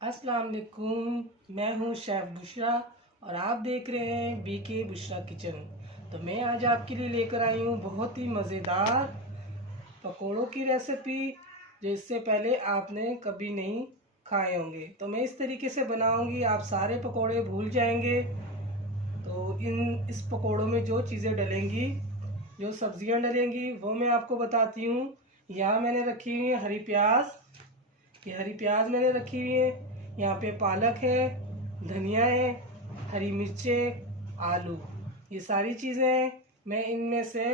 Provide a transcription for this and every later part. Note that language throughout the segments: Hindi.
अस्सलाम वालेकुम। मैं हूँ शेफ़ बुशरा और आप देख रहे हैं बीके बुशरा किचन। तो मैं आज आपके लिए लेकर आई हूँ बहुत ही मज़ेदार पकोड़ों की रेसिपी, जो इससे पहले आपने कभी नहीं खाए होंगे। तो मैं इस तरीके से बनाऊंगी, आप सारे पकोड़े भूल जाएंगे। तो इस पकोड़ों में जो चीज़ें डलेंगी, जो सब्जियां डलेंगी, वो मैं आपको बताती हूँ। यहाँ मैंने रखी हुई है हरी प्याज, ये हरी प्याज मैंने रखी हुई है। यहाँ पे पालक है, धनिया है, हरी मिर्चें, आलू, ये सारी चीज़ें हैं। मैं इनमें से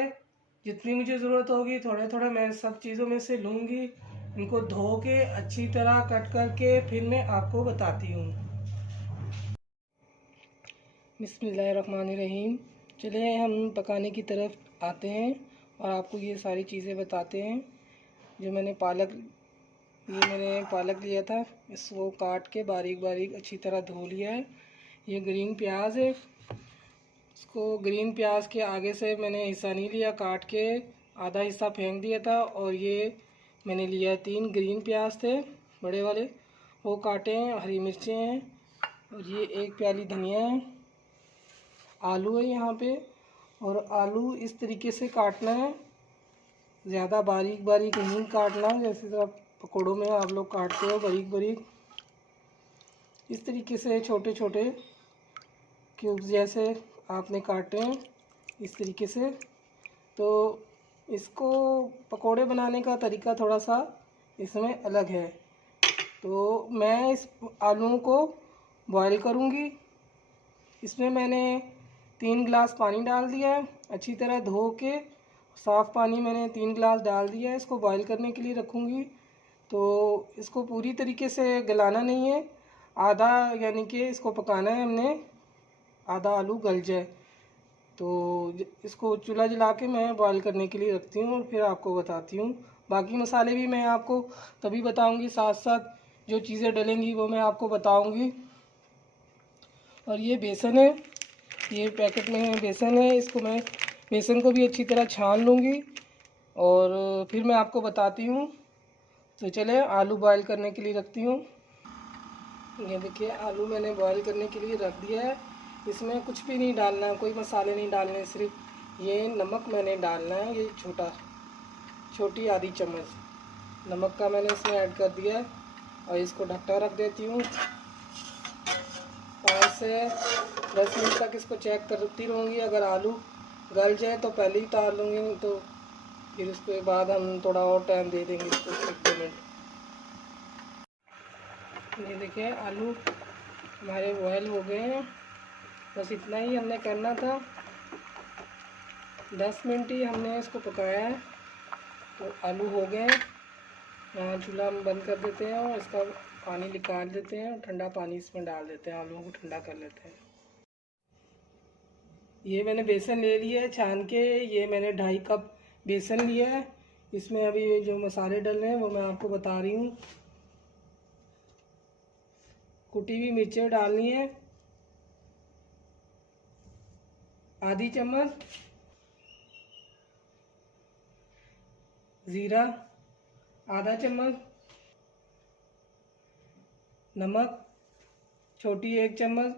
जितनी मुझे ज़रूरत होगी थोड़े थोड़े मैं सब चीज़ों में से लूँगी। इनको धो के अच्छी तरह कट करके फिर मैं आपको बताती हूँ। बिस्मिल्लाहिर्रहमानिर्रहीम। चलिए हम पकाने की तरफ आते हैं और आपको ये सारी चीज़ें बताते हैं। जो मैंने पालक लिया था, इसको काट के बारीक बारीक अच्छी तरह धो लिया है। ये ग्रीन प्याज है, इसको ग्रीन प्याज के आगे से मैंने हिस्सा नहीं लिया, काट के आधा हिस्सा फेंक दिया था। और ये मैंने लिया 3 ग्रीन प्याज थे बड़े वाले, वो काटे हैं। हरी मिर्चें हैं और ये 1 प्याली धनिया है। आलू है यहाँ पे, और आलू इस तरीके से काटना है, ज़्यादा बारीक बारीक नहीं काटना, जैसे तरह पकोड़ों में आप लोग काटते हो बारीक बारीक। इस तरीके से छोटे छोटे क्यूब्स जैसे आपने काटे हैं, इस तरीके से। तो इसको पकोड़े बनाने का तरीका थोड़ा सा इसमें अलग है। तो मैं इस आलूओं को बॉईल करूँगी। इसमें मैंने 3 गिलास पानी डाल दिया है, अच्छी तरह धो के साफ़ पानी मैंने 3 गिलास डाल दिया है। इसको बॉईल करने के लिए रखूँगी। तो इसको पूरी तरीके से गलाना नहीं है, आधा यानी कि इसको पकाना है हमने, आधा आलू गल जाए। तो इसको चूल्हा जला के मैं बॉईल करने के लिए रखती हूँ और फिर आपको बताती हूँ। बाकी मसाले भी मैं आपको तभी बताऊँगी, साथ साथ जो चीज़ें डलेंगी वो मैं आपको बताऊँगी। और ये बेसन है, ये पैकेट में बेसन है, इसको मैं बेसन को भी अच्छी तरह छान लूँगी और फिर मैं आपको बताती हूँ। तो चले आलू बॉईल करने के लिए रखती हूँ। ये देखिए आलू मैंने बॉईल करने के लिए रख दिया है। इसमें कुछ भी नहीं डालना है, कोई मसाले नहीं डालने, सिर्फ ये नमक मैंने डालना है। ये छोटी आधी चम्मच नमक का मैंने इसमें ऐड कर दिया है और इसको ढककर रख देती हूँ। 5 से 10 मिनट तक इसको चेक करती रहूँगी। अगर आलू गल जाए तो पहले ही उतार लूँगी, नहीं तो फिर उसके बाद हम थोड़ा और टाइम दे देंगे इसको, 1-2 मिनट। ये देखिए आलू हमारे बॉयल हो गए हैं, बस इतना ही हमने करना था। 10 मिनट ही हमने इसको पकाया है, तो आलू हो गए हैं। यहाँ चूल्हा हम बंद कर देते हैं और इसका पानी निकाल देते हैं और ठंडा पानी इसमें डाल देते हैं, आलूओं को ठंडा कर लेते हैं। ये मैंने बेसन ले लिया है छान के, ये मैंने 2.5 कप बेसन लिया है। इसमें अभी जो मसाले डल रहे हैं वो मैं आपको बता रही हूँ। कुटी हुई मिर्चें डालनी है, आधी चम्मच ज़ीरा, आधा चम्मच नमक, छोटी 1 चम्मच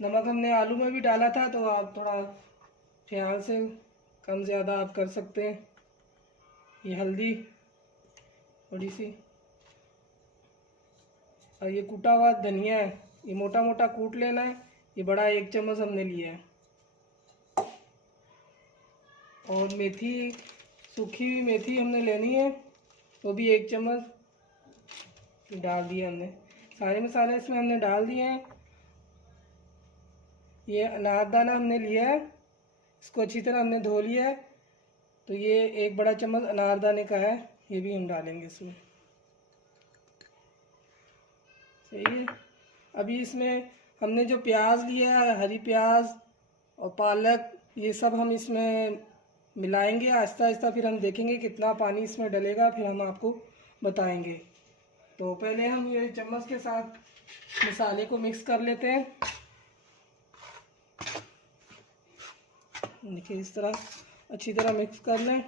नमक। हमने आलू में भी डाला था, तो आप थोड़ा ख्याल से कम ज़्यादा आप कर सकते हैं। ये हल्दी थोड़ी सी, और ये कूटा हुआ धनिया है, ये मोटा मोटा कूट लेना है। ये बड़ा 1 चम्मच हमने लिया है। और मेथी, सूखी हुई मेथी हमने लेनी है, वो भी 1 चम्मच डाल दिया हमने। सारे मसाले इसमें हमने डाल दिए हैं। ये अनारदाना हमने लिया है, इसको अच्छी तरह हमने धो लिया है। तो ये 1 बड़ा चम्मच अनारदाने का है, ये भी हम डालेंगे इसमें। सही है। अभी इसमें हमने जो प्याज लिया है, हरी प्याज और पालक, ये सब हम इसमें मिलाएंगे आहिस्ता आहिस्ता। फिर हम देखेंगे कितना पानी इसमें डलेगा, फिर हम आपको बताएंगे। तो पहले हम ये चम्मच के साथ मसाले को मिक्स कर लेते हैं। देखिए इस तरह अच्छी तरह मिक्स कर लें।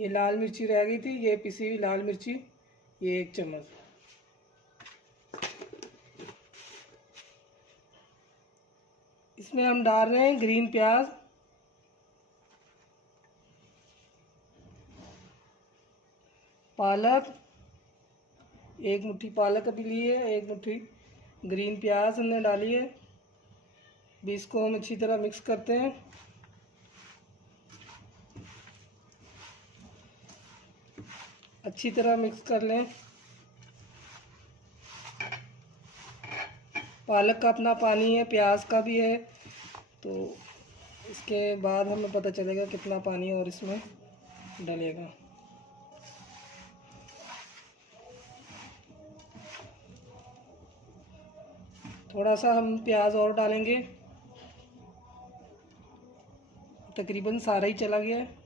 ये लाल मिर्ची रह गई थी, ये पिसी हुई लाल मिर्ची, ये 1 चम्मच। इसमें हम डाल रहे हैं ग्रीन प्याज, पालक, 1 मुट्ठी पालक अभी ली है, 1 मुट्ठी ग्रीन प्याज हमने डाली है। भी इसको हम अच्छी तरह मिक्स करते हैं। अच्छी तरह मिक्स कर लें। पालक का अपना पानी है, प्याज का भी है, तो इसके बाद हमें पता चलेगा कितना पानी और इसमें डलेगा। थोड़ा सा हम प्याज और डालेंगे, तकरीबन सारा ही चला गया है।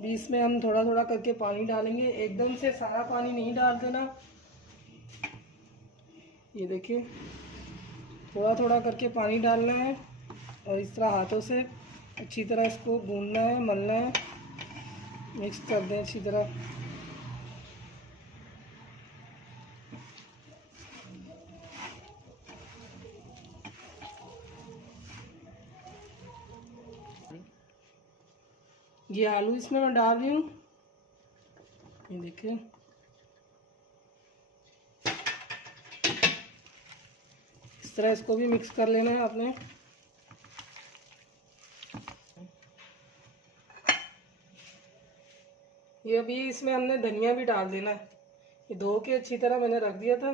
भी इसमें हम थोड़ा थोड़ा करके पानी डालेंगे, एकदम से सारा पानी नहीं डाल देना। ये देखिए, थोड़ा थोड़ा करके पानी डालना है और इस तरह हाथों से अच्छी तरह इसको गूंदना है, मलना है, मिक्स कर दें अच्छी तरह। ये आलू इसमें मैं डाल रही हूँ, ये देखिए। इस तरह इसको भी मिक्स कर लेना है आपने। ये अभी इसमें हमने धनिया भी डाल देना है। ये धो के अच्छी तरह मैंने रख दिया था,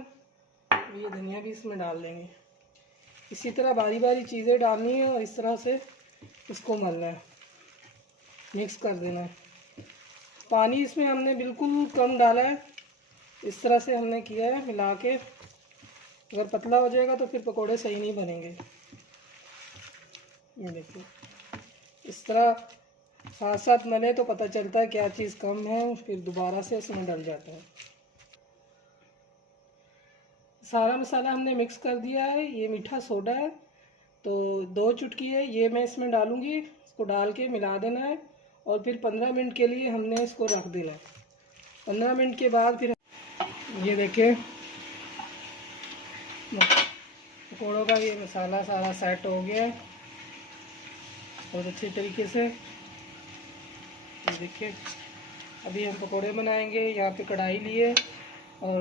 ये धनिया भी इसमें डाल देंगे। इसी तरह बारी बारी चीज़ें डालनी है और इस तरह से इसको मलना है, मिक्स कर देना है। पानी इसमें हमने बिल्कुल कम डाला है, इस तरह से हमने किया है मिला के। अगर पतला हो जाएगा तो फिर पकोड़े सही नहीं बनेंगे। ये देखिए, इस तरह साथ साथ मले तो पता चलता है क्या चीज़ कम है, फिर दोबारा से इसमें डल जाता है। सारा मसाला हमने मिक्स कर दिया है। ये मीठा सोडा है, तो 2 चुटकी है, ये मैं इसमें डालूँगी। इसको डाल के मिला देना है और फिर 15 मिनट के लिए हमने इसको रख देना है। 15 मिनट के बाद फिर ये देखिए, पकौड़ों का ये मसाला सारा सेट हो गया है बहुत अच्छे तरीके से। ये देखिए, अभी हम पकौड़े बनाएंगे। यहाँ पे कढ़ाई लिए और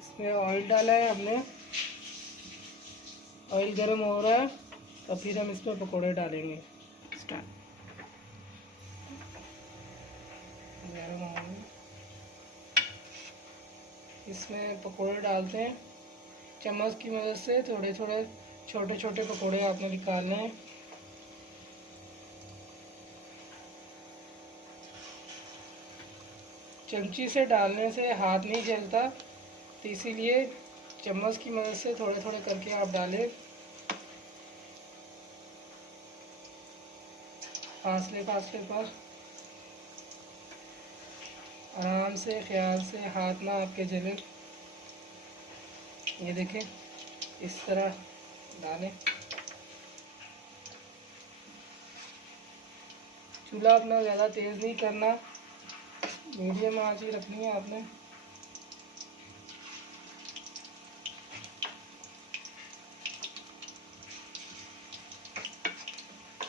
इसमें ऑयल डाला है हमने। ऑयल गर्म हो रहा है तो फिर हम इसमें पकौड़े डालेंगे। स्टार्ट। गर्म हो गए, इसमें पकौड़े डालते हैं। चम्मच की मदद से थोड़े थोड़े छोटे छोटे पकौड़े आपने निकालने हैं। चमची से डालने से हाथ नहीं जलता, तो इसीलिए चम्मच की मदद से थोड़े थोड़े करके आप डालें, फासले फासले पर, आराम से, ख्याल से, हाथ ना आपके जले। ये देखें, इस तरह डालें। चूल्हा अपना ज़्यादा तेज़ नहीं करना, मीडियम आंच ही रखनी है आपने।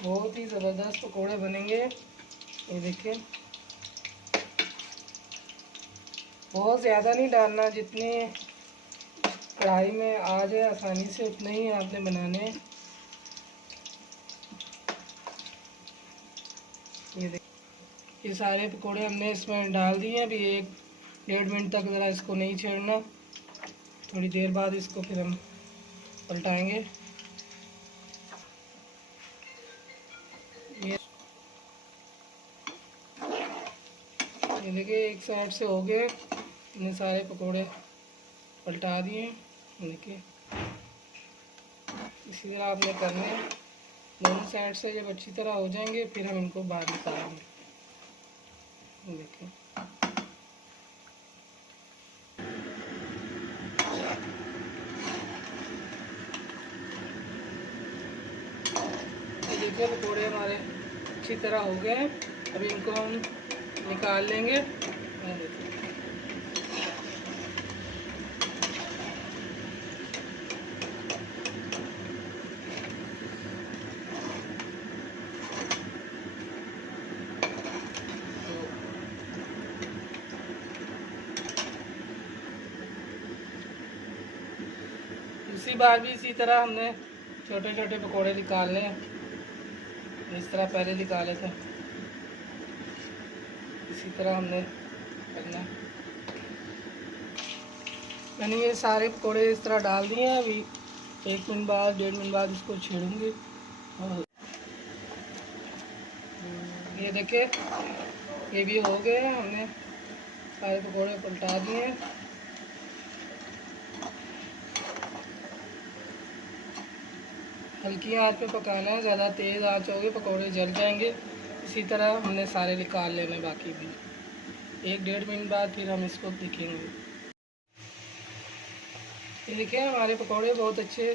बहुत ही ज़बरदस्त पकोड़े बनेंगे। ये देखिए, बहुत ज़्यादा नहीं डालना, जितने कढ़ाई में आ जाए आसानी से उतने ही आपने बनाने। ये देखिए, ये सारे पकोड़े हमने इसमें डाल दिए। अभी 1-1.5 मिनट तक ज़रा इसको नहीं छेड़ना, थोड़ी देर बाद इसको फिर हम पलटाएंगे। ये देखिए, एक साइड से हो गए, इतने सारे पकोड़े पलटा दिए। देखिए, इसी तरह आपने करने हैं। दोनों साइड से जब अच्छी तरह हो जाएंगे फिर हम इनको बाहर निकालेंगे। देखिए, देखिए पकौड़े हमारे अच्छी तरह हो गए हैं। अभी इनको हम निकाल लेंगे। देखिए दूसरी बार भी इसी तरह हमने छोटे छोटे पकौड़े निकालने हैं। इस तरह पहले निकाले थे, इसी तरह हमने करना। मैंने ये सारे पकौड़े इस तरह डाल दिए हैं। अभी 1 मिनट बाद 1.5 मिनट बाद इसको छेड़ूंगी। और ये देखिए ये भी हो गए। हमने सारे पकौड़े पलटा दिए हैं। हल्की आंच पे पकाना है, ज़्यादा तेज़ आंच होगी पकौड़े जल जाएंगे। इसी तरह हमने सारे निकाल लेने बाकी भी। 1-1.5 मिनट बाद फिर हम इसको देखेंगे। ये देखिए हमारे पकौड़े बहुत अच्छे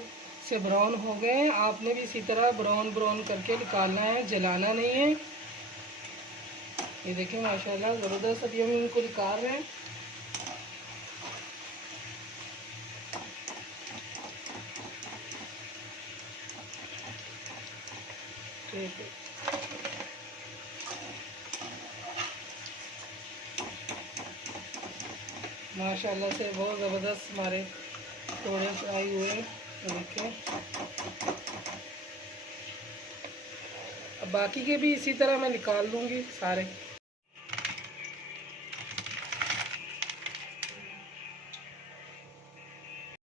से ब्राउन हो गए हैं। आपने भी इसी तरह ब्राउन ब्राउन करके निकालना है, जलाना नहीं है। ये देखिए माशाल्लाह ज़बरदस्त। अभी हम इनको निकाल रहे हैं। ठीक है, माशाल्लाह से बहुत ज़बरदस्त हमारे पकौड़े फ्राई हुए हैं। देखिए अब बाकी के भी इसी तरह मैं निकाल लूँगी सारे।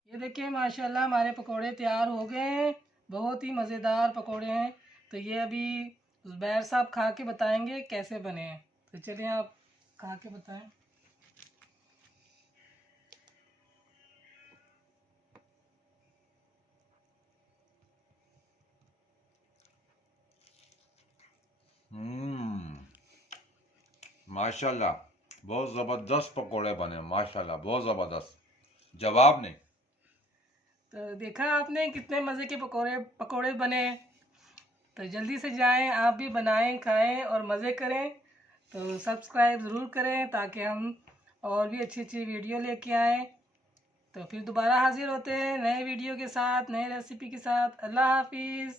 ये देखिए माशाल्लाह हमारे पकौड़े तैयार हो गए हैं। बहुत ही मज़ेदार पकौड़े हैं। तो ये अभी ज़ुबैर साहब खा के बताएंगे कैसे बने हैं। तो चलिए आप खा के बताएं। माशाल्लाह बहुत ज़बरदस्त पकोड़े बने। माशाल्लाह बहुत ज़बरदस्त, जवाब नहीं। तो देखा आपने कितने मज़े के पकौड़े पकौड़े बने। तो जल्दी से जाएं, आप भी बनाएं, खाएं और मज़े करें। तो सब्सक्राइब ज़रूर करें ताकि हम और भी अच्छी अच्छी वीडियो लेके आएँ। तो फिर दोबारा हाजिर होते हैं नए वीडियो के साथ, नए रेसिपी के साथ। अल्लाह हाफिज़।